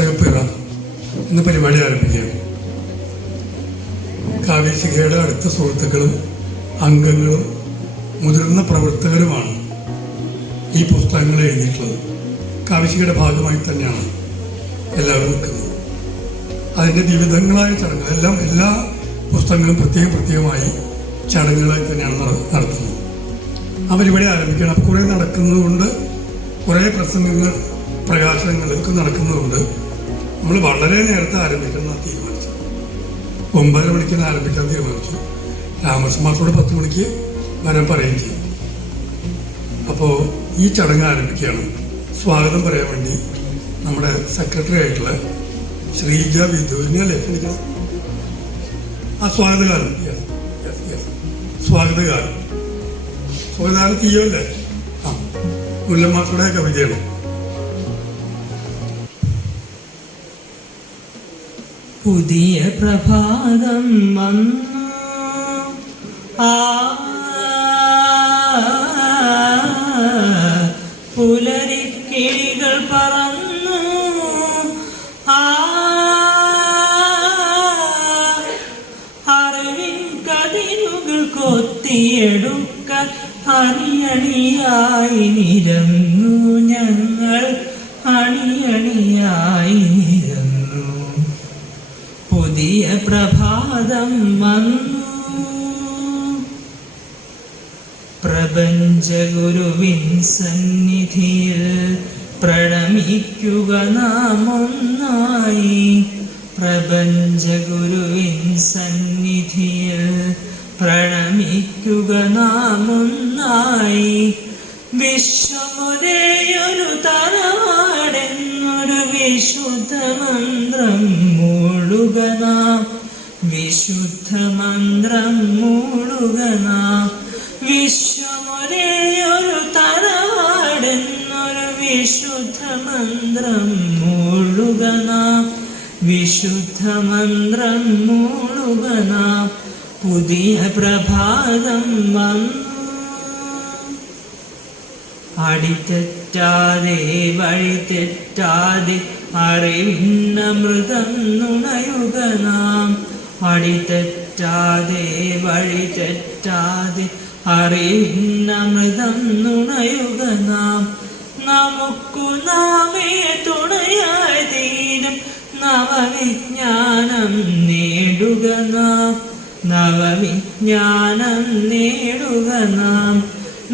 പുസ്തകപ്പിറ എന്ന പരിപാടി ആരംഭിക്കുകയാണ്. കാവ്യശിഖയുടെ അടുത്ത സുഹൃത്തുക്കളും അംഗങ്ങളും മുതിർന്ന പ്രവർത്തകരുമാണ് ഈ പുസ്തകങ്ങൾ എഴുതിയിട്ടുള്ളത്. കാവ്യശിഖയുടെ ഭാഗമായി തന്നെയാണ് എല്ലാവരും നിൽക്കുന്നത്. അതിൻ്റെ വിവിധങ്ങളായ ചടങ്ങുകൾ എല്ലാ പുസ്തകങ്ങളും പ്രത്യേകമായി ചടങ്ങുകളായി തന്നെയാണ് നടത്തുന്നത്. ആ പരിപാടി ആരംഭിക്കുകയാണ്. അപ്പോൾ കുറേ നടക്കുന്നതുകൊണ്ട്, കുറേ പ്രസംഗങ്ങൾ പ്രകാശനങ്ങളൊക്കെ നടക്കുന്നതുകൊണ്ട് നമ്മൾ വളരെ നേരത്തെ ആരംഭിക്കണം തീരുമാനിച്ചു. 9:30 മണിക്ക് ആരംഭിക്കാൻ തീരുമാനിച്ചു. രാമകൃഷ്ണ മാഷോട് 10 മണിക്ക് വരാൻ പറയുകയും ചെയ്തു. അപ്പോൾ ഈ ചടങ്ങ് ആരംഭിക്കുകയാണ്. സ്വാഗതം പറയാൻ വേണ്ടി നമ്മുടെ സെക്രട്ടറി ആയിട്ടുള്ള ശ്രീജ വിധുവിനെ ക്ഷണിക്കണം. ആ സ്വാഗതകാലം തീയോ അല്ലേ? ആ, മുല്ലമാസയുടെ കവിതയാണ്. പുതിയ പ്രഭാതം വന്നു, പുലരിക്കിളികൾ പറന്നു, അറിവിൻ കതിരുകൾ കൊത്തിയെടുക്കാൻ അണിയണിയായി നിരന്നു ഞങ്ങൾ, അണിയണിയായി നിരന്നു. പുതിയ പ്രഭാതം വന്നു, പ്രപഞ്ചഗുരുവിൻ സന്നിധിയിൽ പ്രണമിക്കുക നാം ഒന്നായി. പ്രപഞ്ചഗുരുവിൻ സന്നിധിയിൽ പ്രണമിക്കുക നാം ഒന്നായി. വിശ്വമൊരേയൊരു തറവാടെന്നൊരു വിശുദ്ധ മന്ത്രം മൂളുക നാം, വിശുദ്ധ മന്ത്രം മൂളുക നാം. വിശ്വമൊരേയൊരു തറവാടെന്നൊരു വിശുദ്ധ മന്ത്രം മൂളുക നാം, വിശുദ്ധ മന്ത്രം മൂളുക നാം. പുതിയ പ്രഭാതം വന്നു, അടിതെറ്റാതെ വഴിതെറ്റാതെ അറിവിന്നമൃതം നുണയുക നാം. അടിതെറ്റാതെ വഴിതെറ്റാതെ അറിവിന്നമൃതം നുണയുക നാം. നമുക്കു നാമേ തുണയായി തീരും നവവിജ്ഞാനം നേടുക നാം, നവവിജ്ഞാനം നേടുക നാം.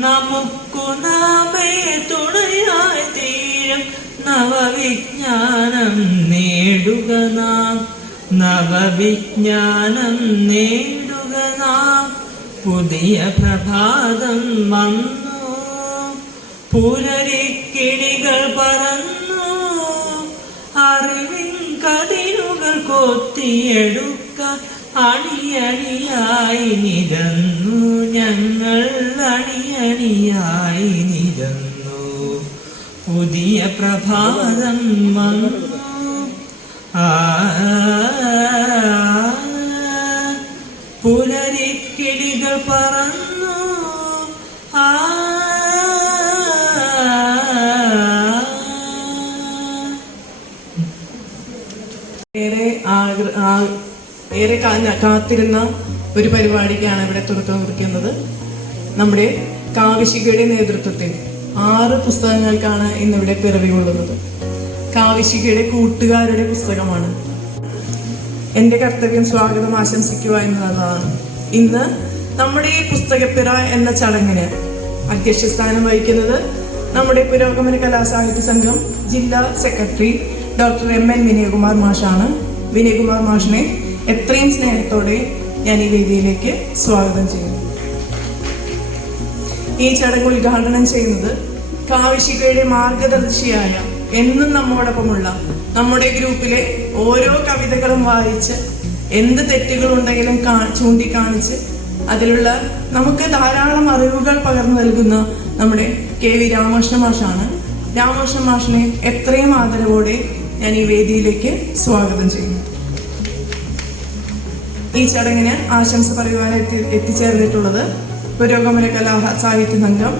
നമുക്കു നാമേ തുണയായി തീരും നവവിജ്ഞാനം നേടുക നാം, നവവിജ്ഞാനം നേടുക നാം. പുതിയ പ്രഭാതം വന്നു, പുലരിക്കിളികൾ പറന്നു, അറിവിൻ കതിരുകൾ കൊത്തിയെടുക്കാൻ അണിയണിയായി നിരന്നു ഞങ്ങൾ, അണിയണിയായി നിരന്നു. പുതിയ പ്രഭാതം വന്നു, പുലരിക്കിളികൾ പറന്നു, ഏറെ കാത്തിരുന്ന ഒരു പരിപാടിക്കാണ് ഇവിടെ തുടക്കം കുറിക്കുന്നത്. നമ്മുടെ കാവ്യശിഖയുടെ നേതൃത്വത്തിൽ 6 പുസ്തകങ്ങൾക്കാണ് ഇന്നിവിടെ പിറവി കൊള്ളുന്നത്. കാവ്യശിഖയുടെ കൂട്ടുകാരുടെ പുസ്തകമാണ്. എൻ്റെ കർത്തവ്യം സ്വാഗതം ആശംസിക്കുക എന്നതാണ്. ഇന്ന് നമ്മുടെ ഈ പുസ്തകപ്പിറ എന്ന ചടങ്ങിന് അധ്യക്ഷസ്ഥാനം വഹിക്കുന്നത് നമ്മുടെ പുരോഗമന കലാസാഹിത്യ സംഘം ജില്ലാ സെക്രട്ടറി ഡോക്ടർ MN വിനയകുമാർ മാഷാണ്. വിനയകുമാർ മാഷിനെ എത്രയും സ്നേഹത്തോടെ ഞാൻ ഈ വേദിയിലേക്ക് സ്വാഗതം ചെയ്യുന്നു. ഈ ചടങ്ങ് ഉദ്ഘാടനം ചെയ്യുന്നത് കാവ്യശിഖയുടെ മാർഗദർശിയായ, എന്നും നമ്മോടൊപ്പമുള്ള, നമ്മുടെ ഗ്രൂപ്പിലെ ഓരോ കവിതകളും വായിച്ച് എന്ത് തെറ്റുകളുണ്ടെങ്കിലും ചൂണ്ടിക്കാണിച്ച് അതിലുള്ള നമുക്ക് ധാരാളം അറിവുകൾ പകർന്നു നൽകുന്ന നമ്മുടെ KV രാമകൃഷ്ണ മാഷാണ്. രാമകൃഷ്ണ മാഷിനെ എത്രയും ആദരവോടെ ഞാൻ ഈ വേദിയിലേക്ക് സ്വാഗതം ചെയ്യുന്നു. ഈ ചടങ്ങിന് ആശംസ പറയുവാനായി എത്തിച്ചേർന്നിട്ടുള്ളത് പുരോഗമന കലാ സാഹിത്യ സംഘം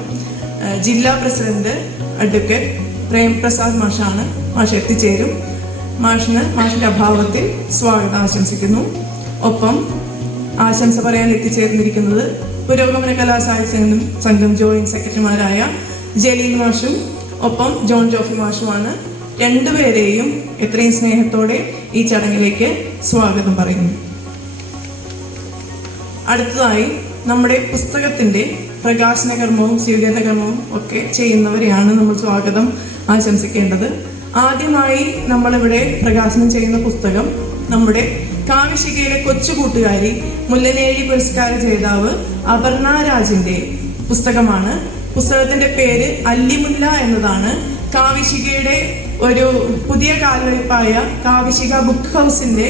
ജില്ലാ പ്രസിഡന്റ് അഡ്വക്കേറ്റ് പ്രേംപ്രസാദ് മാഷാണ്. മാഷ് എത്തിച്ചേരും. മാഷിന്റെ അഭാവത്തിൽ സ്വാഗതം ആശംസിക്കുന്നു. ഒപ്പം ആശംസ പറയാൻ എത്തിച്ചേർന്നിരിക്കുന്നത് പുരോഗമന കലാസാഹിത്യ സംഘം ജോയിന്റ് സെക്രട്ടറിമാരായ ജലീൽ മാഷും ഒപ്പം ജോൺ ജോഫി മാഷുമാണ്. രണ്ടുപേരെയും എത്രയും സ്നേഹത്തോടെ ഈ ചടങ്ങിലേക്ക് സ്വാഗതം പറയുന്നു. അടുത്തതായി നമ്മുടെ പുസ്തകത്തിന്റെ പ്രകാശന കർമ്മവും സ്വീകരണ കർമ്മവും ഒക്കെ ചെയ്യുന്നവരെയാണ് നമ്മൾ സ്വാഗതം ആശംസിക്കേണ്ടത്. ആദ്യമായി നമ്മളിവിടെ പ്രകാശനം ചെയ്യുന്ന പുസ്തകം നമ്മുടെ കാവിശികയിലെ കൊച്ചു കൂട്ടുകാരി മുല്ലനേഴി പുരസ്കാര ജേതാവ് അപർണ രാജിന്റെ പുസ്തകമാണ്. പുസ്തകത്തിന്റെ പേര് അല്ലിമുല്ല എന്നതാണ്. കാവിശികയുടെ ഒരു പുതിയ കാൽവയ്പായ കാവിശിക ബുക്ക് ഹൗസിന്റെ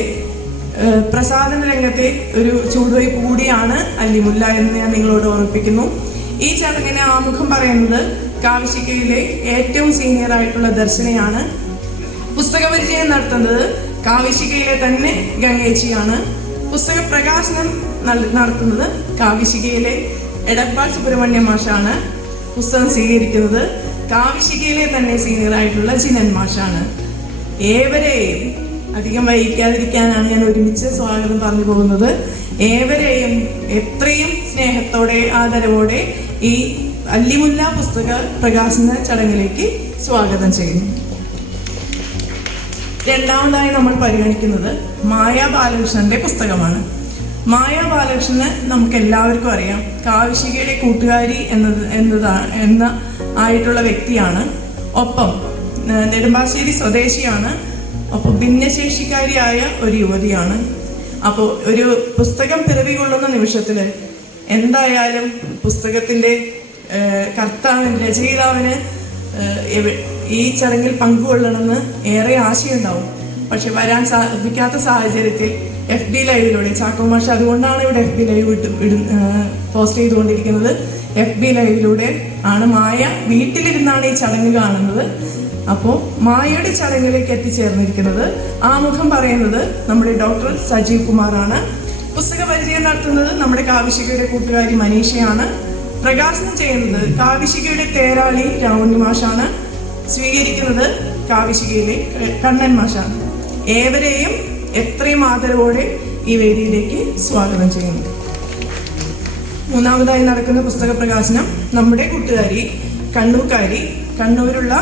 പ്രസാധന രംഗത്തെ ഒരു ചുവടുവയ്പ് കൂടിയാണ് അല്ലിമുല്ല എന്ന് ഞാൻ നിങ്ങളോട് ഓർമ്മിപ്പിക്കുന്നു. ഈ ചടങ്ങിന് ആമുഖം പറയുന്നത് കാവിശികയിലെ ഏറ്റവും സീനിയർ ആയിട്ടുള്ള ദർശനയാണ്. പുസ്തക പരിചയം നടത്തുന്നത് കാവിശികയിലെ തന്നെ ഗംഗേച്ചിയാണ്. പുസ്തക പ്രകാശനം നടത്തുന്നത് കാവിശികയിലെ എടപ്പാൾ സുബ്രഹ്മണ്യ മാഷാണ്. പുസ്തകം സ്വീകരിക്കുന്നത് കാവിശികയിലെ തന്നെ സീനിയർ ആയിട്ടുള്ള ജിനൻ മാഷാണ്. ഏവരെയും അധികം വൈകിക്കാതിരിക്കാനാണ് ഞാൻ ഒരുമിച്ച് സ്വാഗതം പറഞ്ഞു പോകുന്നത്. ഏവരെയും എത്രയും സ്നേഹത്തോടെ ആദരവോടെ ഈ അല്ലിമുല്ല പുസ്തക പ്രകാശന ചടങ്ങിലേക്ക് സ്വാഗതം ചെയ്യുന്നു. രണ്ടാമതായി നമ്മൾ പരിഗണിക്കുന്നത് മായ ബാലകൃഷ്ണന്റെ പുസ്തകമാണ്. മായ ബാലകൃഷ്ണന് നമുക്ക് എല്ലാവർക്കും അറിയാം, കാവിശികയുടെ കൂട്ടുകാരി എന്ന ആയിട്ടുള്ള വ്യക്തിയാണ്. ഒപ്പം നെടുമ്പാശ്ശേരി സ്വദേശിയാണ്. അപ്പോൾ ഭിന്നശേഷിക്കാരിയായ ഒരു യുവതിയാണ്. അപ്പോൾ ഒരു പുസ്തകം പിറവി കൊള്ളുന്ന നിമിഷത്തിൽ എന്തായാലും പുസ്തകത്തിന്റെ കർത്താവിന് രചയിതാവിന് ഈ ചടങ്ങിൽ പങ്കുകൊള്ളണമെന്ന് ഏറെ ആശയുണ്ടാവും. പക്ഷെ വരാൻ സാധിക്കാത്ത സാഹചര്യത്തിൽ FB ലൈവിലൂടെ ചാക്കോ മാഷ് അതുകൊണ്ടാണ് ഇവിടെ FB ലൈവ് പോസ്റ്റ് ചെയ്തുകൊണ്ടിരിക്കുന്നത്. FB ലൈവിലൂടെ ആണ് മായ വീട്ടിലിരുന്നാണ് ഈ ചടങ്ങ് കാണുന്നത്. അപ്പോൾ മായയുടെ ചടങ്ങിലേക്ക് എത്തിച്ചേർന്നിരിക്കുന്നത് ആമുഖം പറയുന്നത് നമ്മുടെ ഡോക്ടർ സജീവ് കുമാറാണ്. പുസ്തക പരിചയം നടത്തുന്നത് നമ്മുടെ കാവിശികയുടെ കൂട്ടുകാരി മനീഷയാണ്. പ്രകാശനം ചെയ്യുന്നത് കാവിശികയുടെ തേരാളി രാവുണ്ണി മാഷാണ്. സ്വീകരിക്കുന്നത് കാവിശികയിലെ കണ്ണൻ മാഷാണ്. ഏവരെയും എത്രയും ആദരവോടെ ഈ വേദിയിലേക്ക് സ്വാഗതം ചെയ്യുന്നു. മൂന്നാമതായി നടക്കുന്ന പുസ്തക പ്രകാശനം നമ്മുടെ കൂട്ടുകാരി കണ്ണൂരുള്ള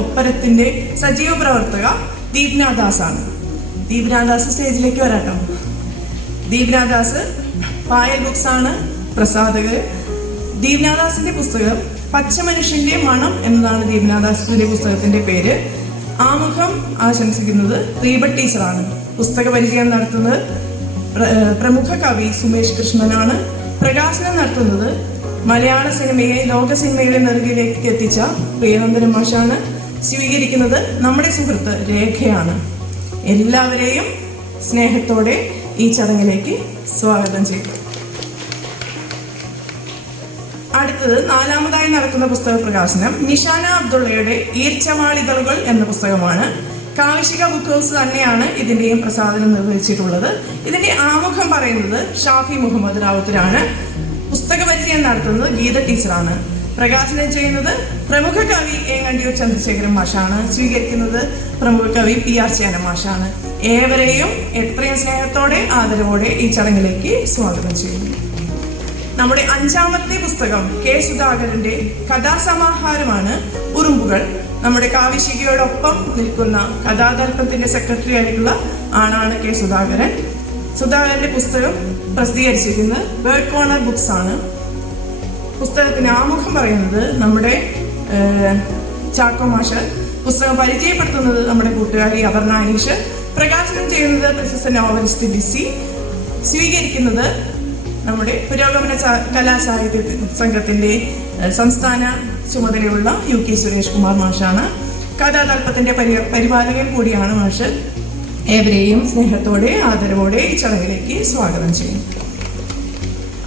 ഒപ്പരത്തിന്റെ സജീവ പ്രവർത്തക ദീപ്നാദാസ് ആണ്. ദീപ്നാദാസ് സ്റ്റേജിലേക്ക് വരാട്ടോ. ദീപ്നാദാസ് പായൽ ബുക്സ് ആണ് പ്രസാധകർ. ദീപ്നാദാസിന്റെ പുസ്തകം പച്ചമനുഷ്യന്റെ മണം എന്നതാണ് ദീപ്നാദാസിന്റെ പുസ്തകത്തിന്റെ പേര്. ആമുഖം ആശംസിക്കുന്നത് റീബ ടീച്ചറാണ്. പുസ്തക പരിചയം നടത്തുന്നത് പ്രമുഖ കവി സുമേഷ് കൃഷ്ണനാണ്. പ്രകാശനം നടത്തുന്നത് മലയാള സിനിമയെ ലോക സിനിമയുടെ നെറുകിലേക്ക് എത്തിച്ച പ്രിയനന്ദൻ മാഷാണ്. സ്വീകരിക്കുന്നത് നമ്മുടെ സുഹൃത്ത് രേഖയാണ്. എല്ലാവരെയും സ്നേഹത്തോടെ ഈ ചടങ്ങിലേക്ക് സ്വാഗതം ചെയ്തു. അടുത്തത് നാലാമതായി നടക്കുന്ന പുസ്തക പ്രകാശനം നിഷാന അബ്ദുള്ളയുടെ ഈർച്ചവാളിതളുകൾ എന്ന പുസ്തകമാണ്. കാവിശിക ബുക്ക് ഹൗസ് തന്നെയാണ് ഇതിന്റെയും പ്രസാധനം നിർവഹിച്ചിട്ടുള്ളത്. ഇതിന്റെ ആമുഖം പറയുന്നത് ഷാഫി മുഹമ്മദ് റാവുത്തരാണ്. പുസ്തക പരിചയം നടത്തുന്നത് ഗീത ടീച്ചറാണ്. പ്രകാശനം ചെയ്യുന്നത് പ്രമുഖ കവി ഏങ്ങണ്ടിയൂർ ചന്ദ്രശേഖരൻ മാഷാണ്. സ്വീകരിക്കുന്നത് പ്രമുഖ കവി PR ചേന മാഷാണ്. ഏവരെയും എത്രയും സ്നേഹത്തോടെ ആദരവോടെ ഈ ചടങ്ങിലേക്ക് സ്വാഗതം ചെയ്യുന്നു. നമ്മുടെ അഞ്ചാമത്തെ പുസ്തകം K സുധാകരന്റെ കഥാസമാഹാരമാണ് ഉറുമ്പുകൾ. നമ്മുടെ കാവിശികയോടൊപ്പം നിൽക്കുന്ന കഥാതൽപ്പത്തിന്റെ സെക്രട്ടറി ആയിട്ടുള്ള ആളാണ് K സുധാകരൻ. സുധാകരന്റെ പുസ്തകം പ്രസിദ്ധീകരിച്ചിരിക്കുന്നത് ബേർഡ് കോർണർ ബുക്സ് ആണ്. പുസ്തകത്തിന് ആമുഖം പറയുന്നത് നമ്മുടെ ചാക്കോ മാഷ്. പുസ്തകം പരിചയപ്പെടുത്തുന്നത് നമ്മുടെ കൂട്ടുകാരി അപർണ അനീഷ്. പ്രകാശനം ചെയ്യുന്നത് പ്രശസ്ത നോവലിസ്റ്റ് ലിസി. സ്വീകരിക്കുന്നത് നമ്മുടെ പുരോഗമന കലാസാഹിത്യ സംഘത്തിന്റെ സംസ്ഥാന ചുമതലയുള്ള UK സുരേഷ് കുമാർ മാഷാണ്. കഥാതൽപ്പത്തിന്റെ പരിപാലകൻ കൂടിയാണ് മാഷ്. ഏവരെയും സ്നേഹത്തോടെ ആദരവോടെ ഈ ചടങ്ങിലേക്ക് സ്വാഗതം ചെയ്യും.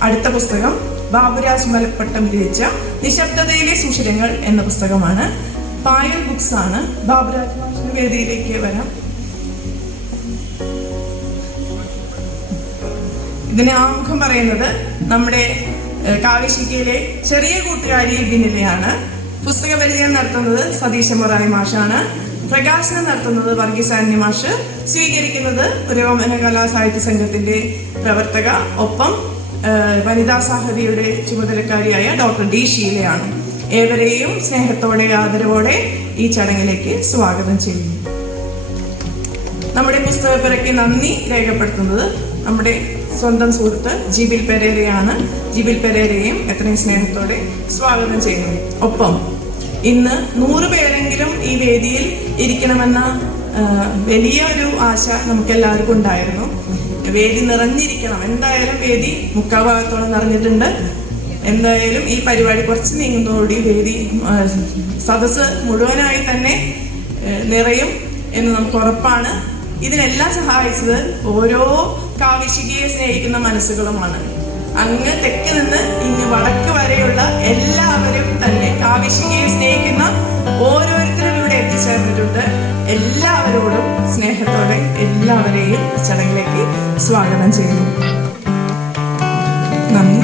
അടുത്ത പുസ്തകം ബാബുരാജ് മലപ്പട്ടം രചിച്ച നിശബ്ദതയിലെ സുഷിരങ്ങൾ എന്ന പുസ്തകമാണ്. പായൽ ബുക്സ് ആണ്. ബാബുരാജ് മാഷിന്റെ വേദിയിലേക്ക് വരാം. ഇതിന് ആമുഖം പറയുന്നത് നമ്മുടെ കാവിശികയിലെ ചെറിയ കൂട്ടുകാരി ബിനിലയാണ്. പുസ്തക പരിചയം നടത്തുന്നത് സതീശ മൊറായി മാഷാണ്. പ്രകാശനം നടത്തുന്നത് വർഗീസ് ആന്റണി മാഷ്, സ്വീകരിക്കുന്നത് പുരോഗമന കലാ സാഹിത്യ സംഘത്തിന്റെ പ്രവർത്തക, ഒപ്പം വനിതാ സാഹിതിയുടെ ചുമതലക്കാരിയായ ഡോക്ടർ ഡി ഷീലയാണ്. ഏവരെയും സ്നേഹത്തോടെ ആദരവോടെ ഈ ചടങ്ങിലേക്ക് സ്വാഗതം ചെയ്യുന്നു. നമ്മുടെ പുസ്തകപ്പുരയ്ക്ക് നന്ദി രേഖപ്പെടുത്തുന്നത് നമ്മുടെ സ്വന്തം സുഹൃത്ത് ജിബിൽ പെരേരയാണ്. ജിബിൽ പെരേരയും എത്രയും സ്നേഹത്തോടെ സ്വാഗതം ചെയ്യുന്നു. ഒപ്പം ഇന്ന് 100 പേരെങ്കിലും ഈ വേദിയിൽ ഇരിക്കണമെന്ന വലിയ ഒരു ആശ നമുക്കെല്ലാവർക്കും ഉണ്ടായിരുന്നു. വേദി നിറഞ്ഞിരിക്കണം, എന്തായാലും വേദി 3/4 ഭാഗത്തോളം നിറഞ്ഞിട്ടുണ്ട്. എന്തായാലും ഈ പരിപാടി കുറച്ച് നീങ്ങുന്നതോടുകൂടി വേദി സദസ്സ് മുഴുവനായി തന്നെ നിറയും എന്ന് നമുക്ക് ഉറപ്പാണ്. ഇതിനെല്ലാം സഹായിച്ചത് ഓരോ കാവിശികയെ സ്നേഹിക്കുന്ന മനസ്സുകളുമാണ്. അങ്ങ് തെക്ക് നിന്ന് ഇങ്ങ് വടക്ക് വരെയുള്ള എല്ലാവരും തന്നെ കാവിശികയെ സ്നേഹിക്കുന്ന ഓരോരുത്തരും ഇവിടെ എത്തിച്ചേർന്നിട്ടുണ്ട്. എല്ലാവരോടും സ്നേഹത്തോടെ എല്ലാവരെയും ചടങ്ങിലേക്ക് സ്വാഗതം ചെയ്യുന്നു. നന്ദി.